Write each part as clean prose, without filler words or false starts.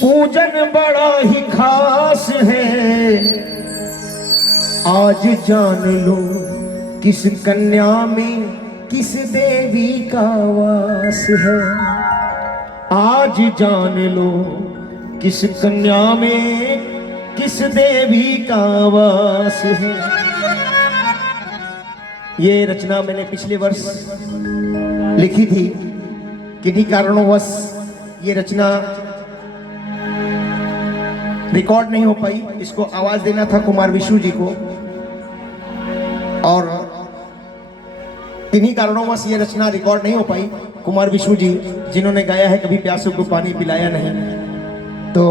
पूजन बड़ा ही खास है, आज जान लो किस कन्या में किस देवी का वास है। आज जान लो किस कन्या में किस देवी का वास है। ये रचना मैंने पिछले वर्ष लिखी थी, किन्हीं कारणोंवश ये रचना रिकॉर्ड नहीं हो पाई। इसको आवाज देना था कुमार विष्णु जी को, और किन्हीं कारणोंवश ये रचना रिकॉर्ड नहीं हो पाई। कुमार विष्णु जी जिन्होंने गाया है कभी प्यासों को पानी पिलाया नहीं, तो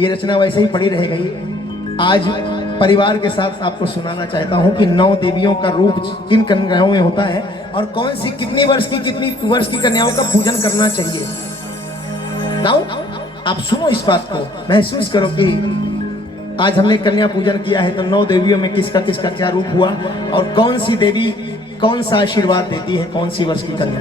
ये रचना वैसे ही पड़ी रह गई। आज परिवार के साथ आपको सुनाना चाहता हूँ कि 9 देवियों का रूप किन कन्याओं में होता है और कौन सी कितनी वर्ष की कन्याओं का पूजन करना चाहिए। नाउ आप सुनो इस बात को, महसूस करो कि आज हमने कन्या पूजन किया है तो 9 देवियों में किसका क्या रूप हुआ और कौन सी देवी कौन सा आशीर्वाद देती है कौन सी वर्ष की कन्या।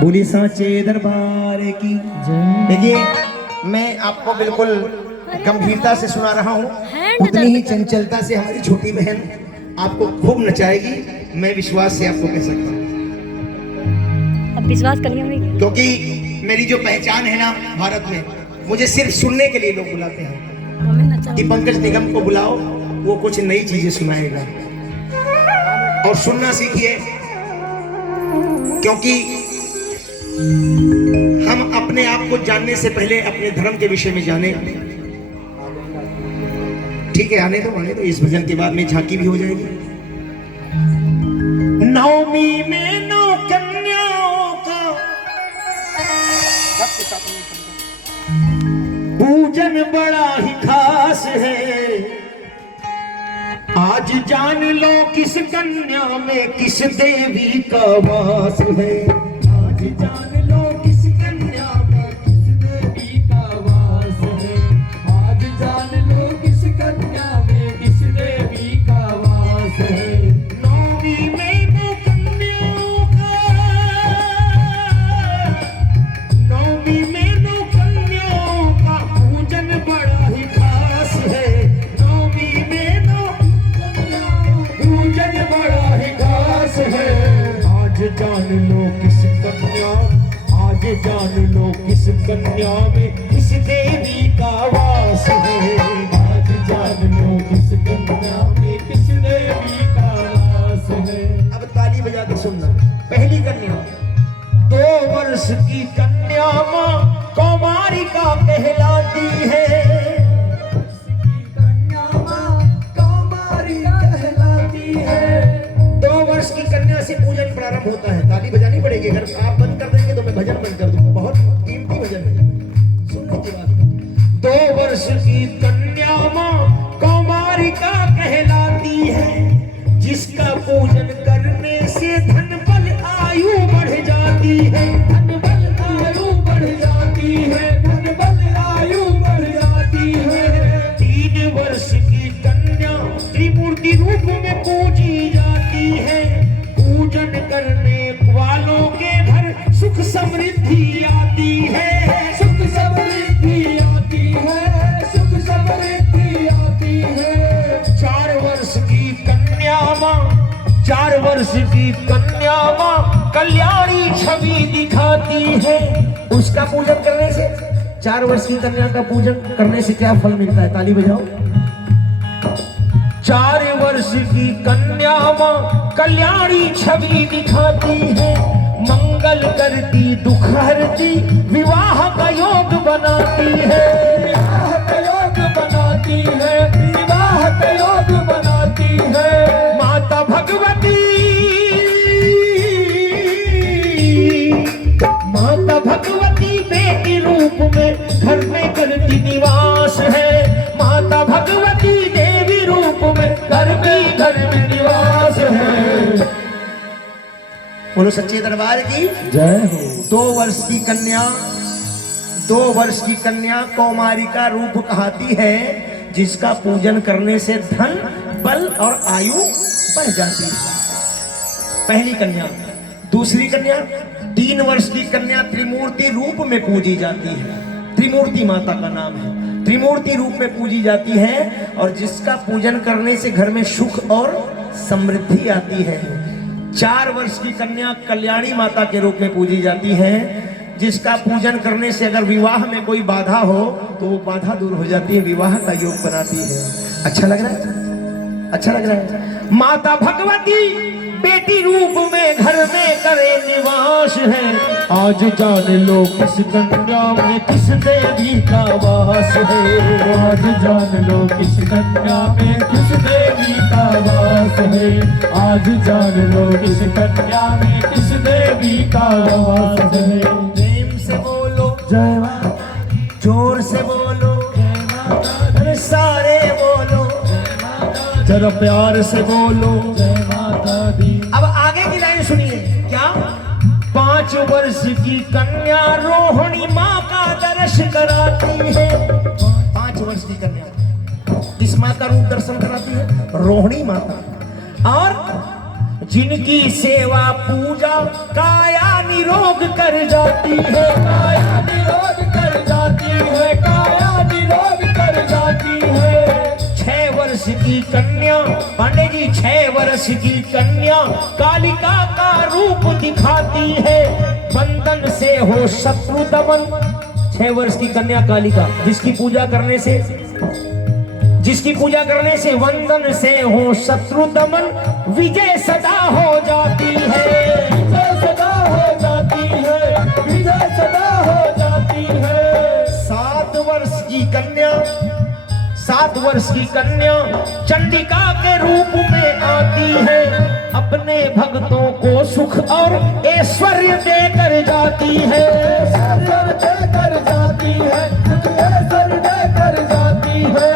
बोली सांचे दरबार की। देखिए मैं आपको बिल्कुल गंभीरता से सुना रहा हूँ, उतनी ही चंचलता से हमारी छोटी बहन आपको खूब नचाएगी। मैं विश्वास से आपको कह सकता हूँ, अब विश्वास करिए, क्योंकि मेरी जो पहचान है ना भारत में, मुझे सिर्फ सुनने के लिए लोग बुलाते हैं कि पंकज निगम को बुलाओ, वो कुछ नई चीजें सुनाएगा। और सुनना सीखिए, क्योंकि हम अपने आप को जानने से पहले अपने धर्म के विषय में जाने। ठीक है, आने दो इस भजन के बाद में झांकी भी हो जाएगी। नवमी में 9 कन्याओं का पूजन बड़ा ही खास है, आज जान लो किस कन्या में किस देवी का वास है। आज जान लो किस कन्या में किस देवी का वास है। आज जान लो किस कन्या में किस देवी का वास है। नौवीं में 9 कन्याओं का, नौवीं में 9 कन्याओं का पूजन बड़ा ही खास है। नौवीं में 9 कन्याओं पूजन बड़ा ही खास है। आज जान लो किस कन्या, आज जान लो किस कन्या में किस देवी का वास है। आज जान लो किस कन्या में किस देवी का वास है। अब ताली बजा के सुनना। पहली कन्या 2 वर्ष की कन्या माँ कौमारिका कहलाती है। 2 वर्ष की कन्या से पूजन प्रारंभ होता है। ताली बजानी पड़ेगी, अगर आप बंद कर देंगे तो मैं भजन बंद कर दूंगा। बहुत कीमती भजन है, सुनने की बात। 2 वर्ष की कन्या माँ कौमारिका कहलाती है, जिसका पूजन करने से धन बल आयु बढ़ जाती है। धन बल आयु बढ़ जाती है। धन बल आयु बढ़ जाती है। 3 वर्ष की कन्या त्रिमूर्ति रूप में पूजी जाती है। पूजन करने वालों के घर सुख समृद्धि आती है। सुख समृद्धि आती है। सुख समृद्धि आती है। 4 वर्ष की कन्या माँ, 4 वर्ष की कन्या माँ कल्याणी छवि दिखाती है। उसका पूजन करने से, 4 वर्ष की कन्या का पूजन करने से क्या फल मिलता है? ताली बजाओ। 4 वर्ष की कन्या माँ कल्याणी छवि दिखाती है। मंगल करती दुख हरती विवाह का योग बनाती है। विवाह का योग बनाती है। विवाह का योग बनाती है। माता भगवती, माता भगवती बेटी रूप में घर में करती निवास है। माता भगवती देवी रूप में घर में निवास है। बोलो सच्चे दरबार की जय हो। 2 वर्ष की कन्या, 2 वर्ष की कन्या कौमारिका रूप कहती है, जिसका पूजन करने से धन, बल और आयु बढ़ जाती है। पहली कन्या। दूसरी कन्या, 3 वर्ष की कन्या त्रिमूर्ति रूप में पूजी जाती है। त्रिमूर्ति माता का नाम है, त्रिमूर्ति रूप में पूजी जाती है और जिसका पूजन करने से घर में सुख और समृद्धि आती है। 4 वर्ष की कन्या कल्याणी माता के रूप में पूजी जाती है, जिसका पूजन करने से अगर विवाह में कोई बाधा हो तो वो बाधा दूर हो जाती है, विवाह का योग बनाती है। अच्छा लग रहा है? अच्छा लग रहा है? माता भगवती बेटी रूप में घर में करे निवास है। आज जान लो किस कन्या में किस देवी का वास है। आज जान लो किस कन्या में किस देवी का वास है। आज जान लो किस कन्या में किस देवी का वास है। प्रेम से बोलो जय माता, जोर से बोलो जय माता, अरे सारे बोलो जरा प्यार से बोलो जय माता दी। अब आगे की लाइन सुनिए। क्या? 5 वर्ष की कन्या रोहिणी माँ का दर्श कराती है। 5 वर्ष की कन्या किस माँ का रूप दर्शन कराती है? रोहिणी माता। और जिनकी सेवा पूजा काया निरोग कर जाती है। काया निरोध कर जाती है, काया निरोध कर जाती है। 6 वर्ष की कन्या, पांडे जी 6 वर्ष की कन्या कालिका का रूप दिखाती है। बंधन से हो शत्रु दमन। 6 वर्ष की कन्या कालिका, जिसकी पूजा करने से वंदन से हो शत्रु दमन, विजय सदा हो जाती है। विजय सदा हो जाती है, विजय सदा हो जाती है। 7 वर्ष की कन्या, 7 वर्ष की कन्या चंडिका के रूप में आती है। अपने भक्तों को सुख और ऐश्वर्य देकर जाती है। ऐश्वर्य देकर जाती है, ऐश्वर्य देकर जाती है।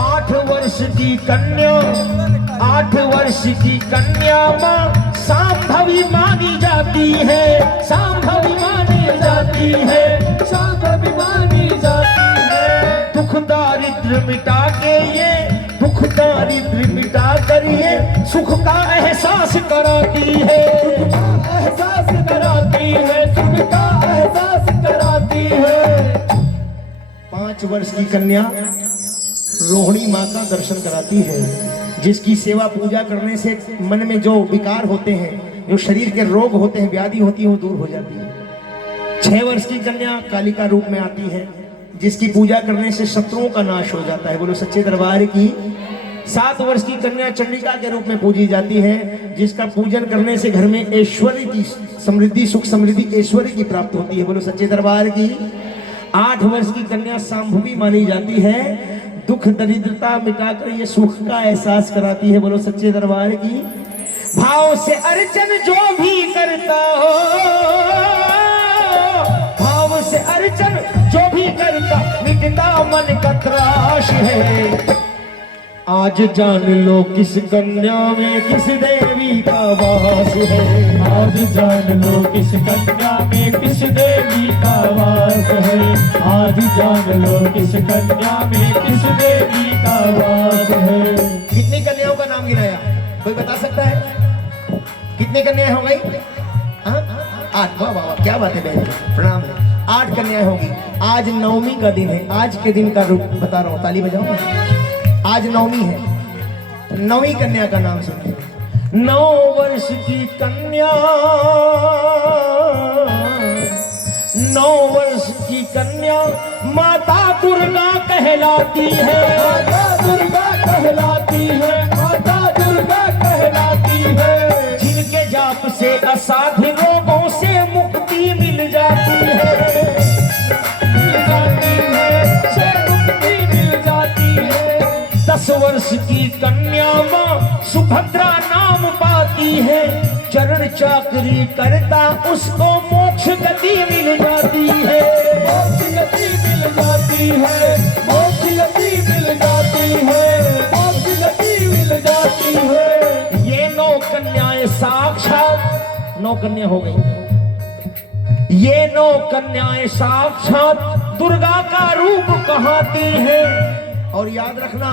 8 वर्ष की कन्या, 8 वर्ष की कन्या माँ सांभवी मानी जाती है। सांभवी मानी जाती है, सांभवी मानी जाती है। दुख दारिद्र मिटा के ये, दुख दारिद्र मिटा कर ये सुख का एहसास कराती है। एहसास कराती है, सुख का एहसास कराती है। 5 वर्ष की कन्या रोहिणी माँ का दर्शन कराती है, जिसकी सेवा पूजा करने से मन में जो विकार होते हैं, जो शरीर के रोग होते हैं, व्याधि होती है, वो दूर हो जाती है। 6 वर्ष की कन्या कालिका रूप में आती है, जिसकी पूजा करने से शत्रुओं का नाश हो जाता है। बोलो सच्चे दरबार की। 7 वर्ष की कन्या चंडिका के रूप में पूजी जाती है, जिसका पूजन करने से घर में ऐश्वर्य की समृद्धि, सुख समृद्धि, ऐश्वर्य की प्राप्त होती है। बोलो सच्चे दरबार की। 8 वर्ष की कन्या सांभवी मानी जाती है, दुख दरिद्रता मिटाकर ये सुख का एहसास कराती है। बोलो सच्चे दरबार की। भाव से अर्चन जो भी करता हो, भाव से अर्चन जो भी करता, मिटता मन का त्राश है। आज जान लो किस कन्या में किस देवी का वास है। आज जान लो किस कन्या में किस देवी का वास है। आज जान लो किस कन्या में किस देवी का वास है। कितनी कन्याओं का नाम गिनाया? कोई बता सकता है? कितनी कन्याएं हो गई? 8। वाह वाह, क्या बात है बहन, प्रणाम है। 8 कन्याएं होगी। आज नवमी का दिन है। आज के दिन का रूप बता रहा हूँ, ताली बजाओ। आज नवमी है। 9वीं कन्या का नाम सुनिए। 9 वर्ष की कन्या, 9 वर्ष की कन्या माता दुर्गा कहलाती है। माता दुर्गा कहलाती है, माता दुर्गा कहलाती है। जिनके जाप से असाध्य रोगों से मुक्ति मिल जाती है। मिल जाती है, से मुक्ति मिल जाती है। 10 वर्ष की कन्या माँ सुभद्रा नाम पाती है। चरण चाकरी करता उसको मोक्ष गति मिल जाती है। मोक्ष गति मिल जाती है, मोक्ष गति मिल जाती है, मोक्ष गति मिल जाती है। ये 9 कन्याएं साक्षात, 9 कन्या हो गई। ये 9 कन्याएं साक्षात दुर्गा का रूप कहाती है और याद रखना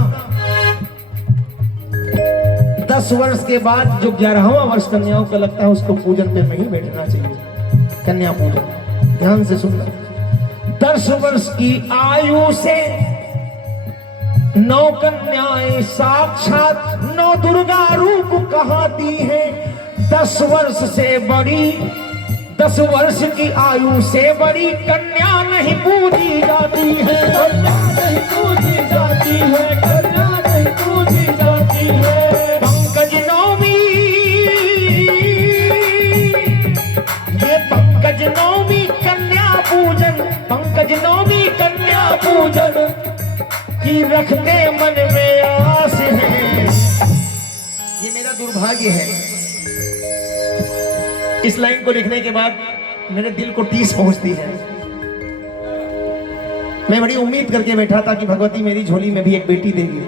10 वर्ष के बाद जो 11वां वर्ष कन्याओं का लगता है उसको पूजन पे नहीं बैठना चाहिए। कन्या पूजन ध्यान से सुनना। 10 वर्ष की आयु से 9 कन्याएं साक्षात 9 दुर्गा रूप कहाती है। 10 वर्ष से बड़ी 10 वर्ष की आयु से बड़ी कन्या नहीं पूजी जाती है। कन्या नहीं पूजी जाती है। कन्या नहीं पूजी जाती है। पंकज नवमी ये पंकज नवमी कन्या पूजन, पंकज नवमी कन्या पूजन की रखते मन में आस है। ये मेरा दुर्भाग्य है। इस लाइन को लिखने के बाद मेरे दिल को टीस पहुंचती है। मैं बड़ी उम्मीद करके बैठा था कि भगवती मेरी झोली में भी एक बेटी देगी।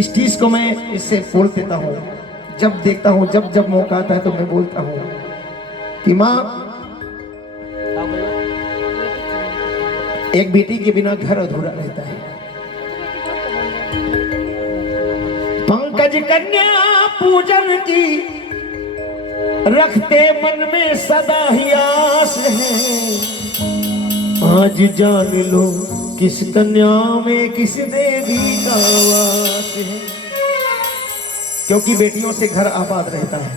इस टीस को मैं इससे बोल देता हूं। जब देखता हूं, जब जब मौका आता है तो मैं बोलता हूं कि मां, एक बेटी के बिना घर अधूरा रहता है। पंकज कन्या पूजन की रखते मन में सदा ही आस है। आज जान लो किस कन्या में किस देवी का वास है। क्योंकि बेटियों से घर आबाद रहता है।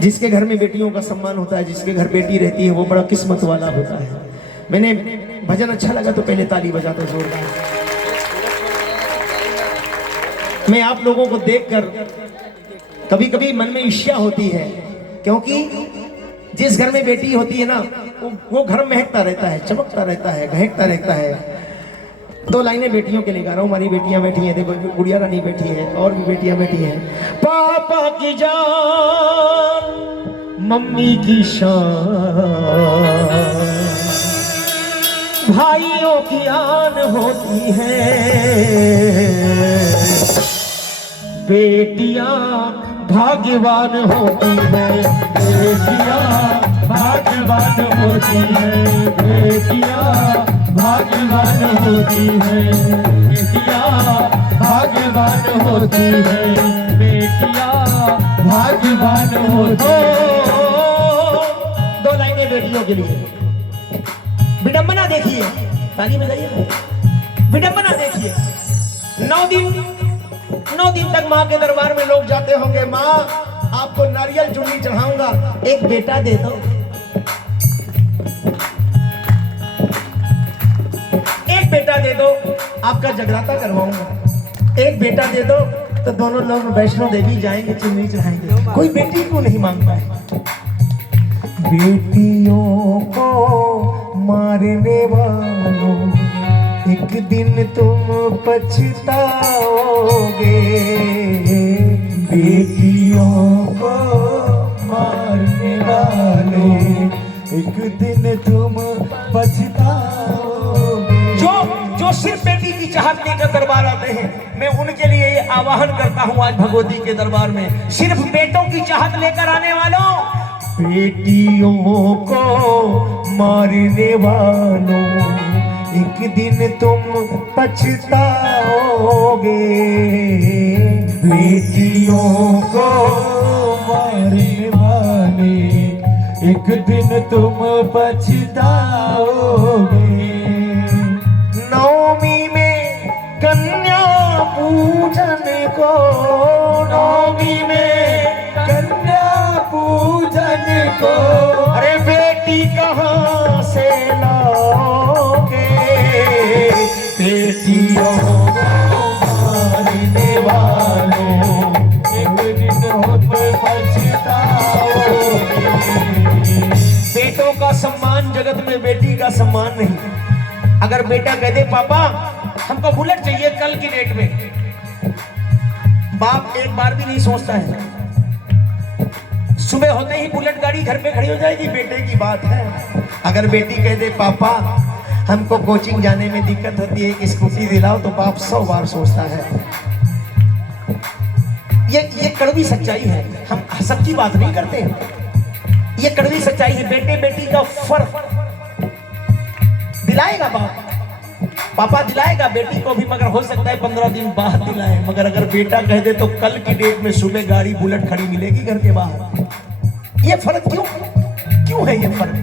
जिसके घर में बेटियों का सम्मान होता है, जिसके घर बेटी रहती है, वो बड़ा किस्मत वाला होता है। मैंने भजन अच्छा लगा तो पहले ताली बजा दो जोरदार। मैं आप लोगों को देखकर कभी कभी मन में ईर्ष्या होती है, क्योंकि जिस घर में बेटी होती है ना, वो घर महकता रहता है, चमकता रहता है, महकता रहता है। 2 लाइनें बेटियों के लिए गा रहा हूँ। हमारी बेटियां बैठी हैं, देखो गुड़िया रानी बैठी है और भी बेटियां बैठी हैं। पापा की जान मम्मी की शान, भाइयों की आन होती है। बेटियां भाग्यवान होती है। बेटियां भाग्यवान होती है। बेटियां भाग्यवान होती है। बेटियां भाग्यवान होती है। बेटियां भाग्यवान होती है। 2 लाइनें बेटियों के लिए। विडंबना देखिए, ताली बजाइए। विडंबना देखिए। 9 दिन तक माँ के दरबार में लोग जाते होंगे, माँ आपको नारियल चुन्नी चढ़ाऊंगा, एक बेटा दे दो, एक बेटा दे दो, आपका जगराता करवाऊंगा, एक बेटा दे दो तो दोनों लोग वैष्णो देवी जाएंगे, चुन्नी चढ़ाएंगे। कोई बेटी क्यों नहीं मांगता है? बेटियों को मारने वालों, एक दिन तुम पछताओगे। बेटियों को मारने वाले, एक दिन तुम पछताओगे। जो सिर्फ बेटी की चाहत लेकर दरबार आते हैं, मैं उनके लिए ये आवाहन करता हूँ आज भगवती के दरबार में, सिर्फ बेटों की चाहत लेकर आने वालों, बेटियों को मारने वालों, एक दिन तुम पछताओगे। बेटियों को मारने वाले, एक दिन तुम पछताओगे। नवमी में कन्या पूजन को, नवमी में कन्या पूजन को, अरे बेटी कहाँ से लाओगे? बेटियों को मारने वालों, एक दिन तुम पछताओगे। बेटों का सम्मान जगत में बेटी का सम्मान नहीं। अगर बेटा कह दे पापा हमको बुलेट चाहिए कल की डेट में, बाप एक बार भी नहीं सोचता है, सुबह होते ही बुलेट गाड़ी घर पे खड़ी हो जाएगी, बेटे की बात है। अगर बेटी कह दे पापा हमको कोचिंग जाने में दिक्कत होती है, एक स्कूटी दिलाओ, तो बाप 100 बार सोचता है। ये कड़वी सच्चाई है, हम सच्ची बात नहीं करते, ये कड़वी सच्चाई है। बेटे बेटी का फर्क दिलाएगा बाप, पापा दिलाएगा बेटी को भी, मगर हो सकता है 15 दिन बाद दिलाए। मगर अगर बेटा कह दे तो कल की डेट में सुबह गाड़ी बुलेट खड़ी मिलेगी घर के बाहर। ये फर्क क्यों, क्यों है ये फर्क,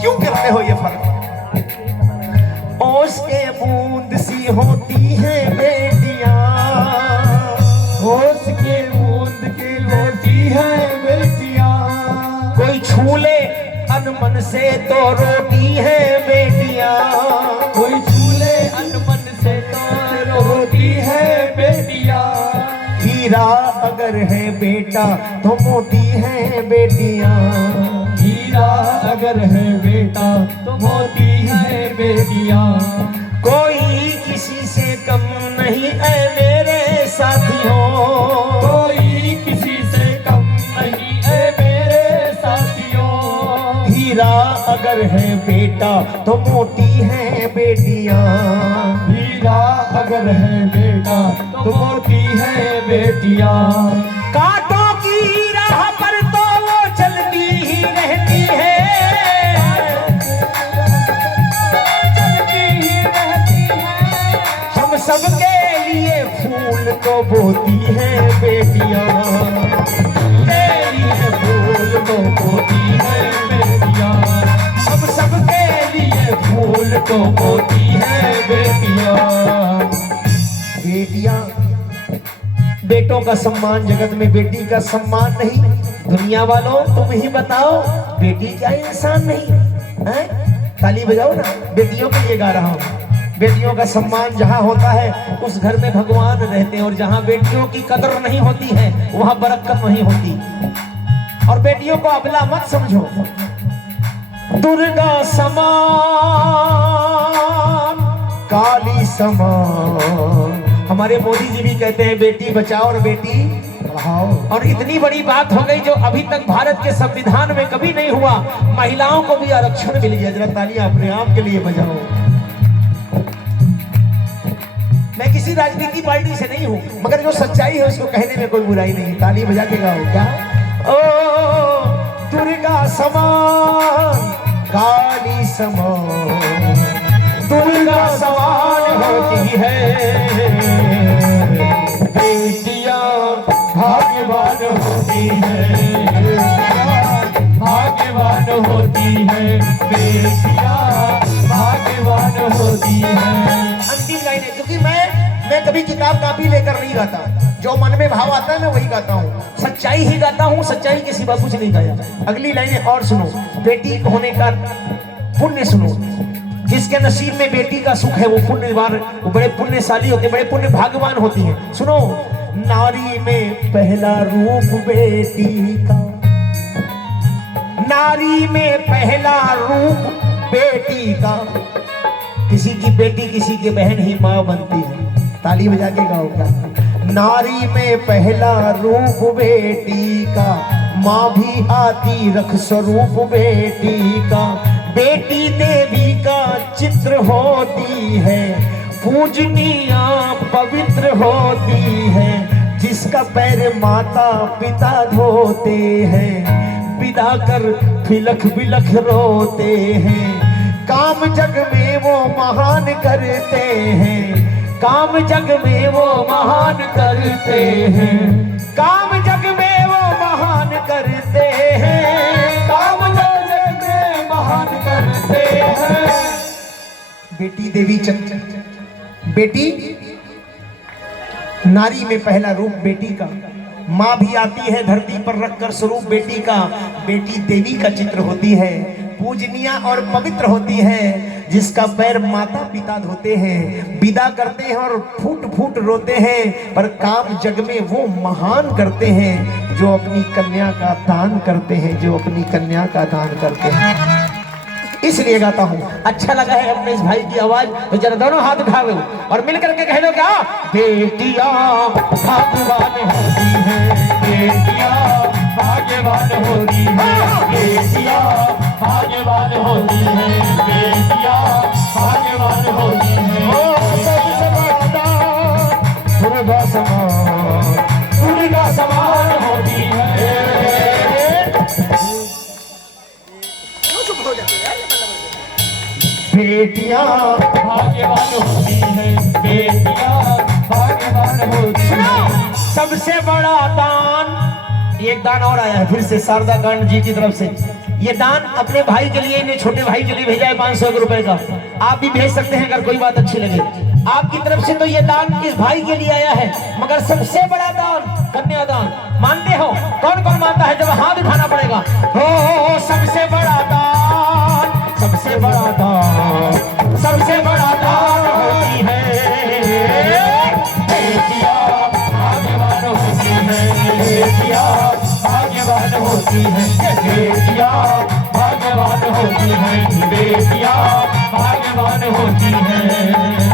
क्यों करते हो ये फर्क? ओस के बूंद सी होती है बेटियां, ओस के बूंद की होती है बेटियां, कोई छूले अनमन से तो रोती है बेटियां, कोई झूले अनमन से तो रोती है बेटियां। हीरा अगर है बेटा तो मोती है बेटियां, हीरा अगर है बेटा तो मोती है बेटियां। कोई किसी से कम नहीं है मेरे साथियों, कोई किसी से कम नहीं है मेरे साथियों। हीरा अगर है बेटा तो मोती है बेटियां, हीरा अगर है बेटा तो मोती है बेटियां। कांटों की राह पर तो वो चलती ही रहती है, चलती ही रहती है। हम सबके लिए फूल तो बोती है बेटियां, तेरी है फूल तो बोती है बेटियां, हम सबके लिए फूल तो बोती है बेटियां। बेटियां, बेटों का सम्मान जगत में बेटी का सम्मान नहीं। दुनिया वालों तुम ही बताओ, बेटी क्या इंसान नहीं है? ताली बजाओ ना, बेटियों के लिए गा रहा हूँ। बेटियों का सम्मान जहाँ होता है उस घर में भगवान रहते हैं, और जहाँ बेटियों की कदर नहीं होती है वहाँ बरकत नहीं होती। और बेटियों को अबला मत समझो। दुर्गा समान, काली समान, हमारे मोदी जी भी कहते हैं बेटी बचाओ और बेटी पढ़ाओ। और इतनी बड़ी बात हो गई जो अभी तक भारत के संविधान में कभी नहीं हुआ, महिलाओं को भी आरक्षण मिल गया। जरा तालियां अपने आप के लिए बजाओ। मैं किसी राजनीति पार्टी से नहीं हूं, मगर जो सच्चाई है उसको कहने में कोई बुराई नहीं। ताली बजा के गाओ क्या? ओ दुर्गा समान, काली समान, दुर्गा समान होती है बेटियां भाग्यवान होती है, भाग्यवान होती है, बेटियां भाग्यवान होती है। अंतिम लाइन है, क्योंकि मैं कभी किताब कापी लेकर नहीं गाता, जो मन में भाव आता है मैं वही गाता हूँ, सच्चाई ही गाता हूँ, सच्चाई के सिवा कुछ नहीं गाया। अगली लाइनें और सुनो, बेटी होने का पुण्य सुनो। जिसके नसीब में बेटी का सुख है वो पुण्यवान, वो बड़े पुण्यशाली होते, बड़े पुण्य भाग्यवान होती हैं। सुनो, नारी में पहला रूप बेटी का, नारी में पहला रूप बेटी का। किसी की बेटी किसी की बहन ही माँ बनती है। ताली बजा के गाओ क्या? नारी में पहला रूप बेटी का, माँ भी आती रख स्वरूप बेटी का। बेटी देवी का चित्र होती है, पूजनीया पवित्र होती है, जिसका पैर माता पिता धोते हैं, विदा कर बिलख बिलख रोते हैं। काम जग में वो महान करते हैं, काम जग में वो महान करते हैं, काम जग में वो महान करते हैं, काम जग में महान करते हैं। बेटी देवी चक्र, बेटी नारी में पहला रूप बेटी का, माँ भी आती है धरती पर रखकर स्वरूप बेटी का। बेटी देवी का चित्र होती है, पूजनीय और पवित्र होती है, जिसका पैर माता पिता धोते हैं, विदा करते हैं और फूट फूट रोते हैं, पर काम जग में वो महान करते हैं जो अपनी कन्या का दान करते हैं, जो अपनी कन्या का दान करते हैं। इसलिए गाता हूँ। अच्छा लगा है अपने इस भाई की आवाज, तो जरा दोनों हाथ उठा लो और मिल करके कह लो क्या? बेटियां भाग्यवान होती है, बेटियां भाग्यवान होती है, बेटियां भाग्यवान होती है, बेटियां भाग्यवान होती है। दुर्गा समान, दुर्गा समान होती है। बेटियां भाग्यवान भाग्यवान होती है। सबसे बड़ा दान, एक दान और आया है फिर से शारदा कांड जी की तरफ से। ये दान अपने भाई के लिए, इन्हें छोटे भाई के लिए भेजा है 500 रुपए का। आप भी भेज सकते हैं अगर कोई बात अच्छी लगे आपकी तरफ से। तो ये दान इस भाई के लिए आया है, मगर सबसे बड़ा दान कन्यादान। मानते हो? कौन कौन मानता है? जब हाथ उठाना पड़ेगा। हो सबसे बड़ा दान, सबसे बड़ा दान, सबसे बड़ा दान होती है बेटियां भाग्यवान होती है, बेटियां भाग्यवान होती है, बेटियां भाग्यवान होती है, बेटियां भाग्यवान होती है।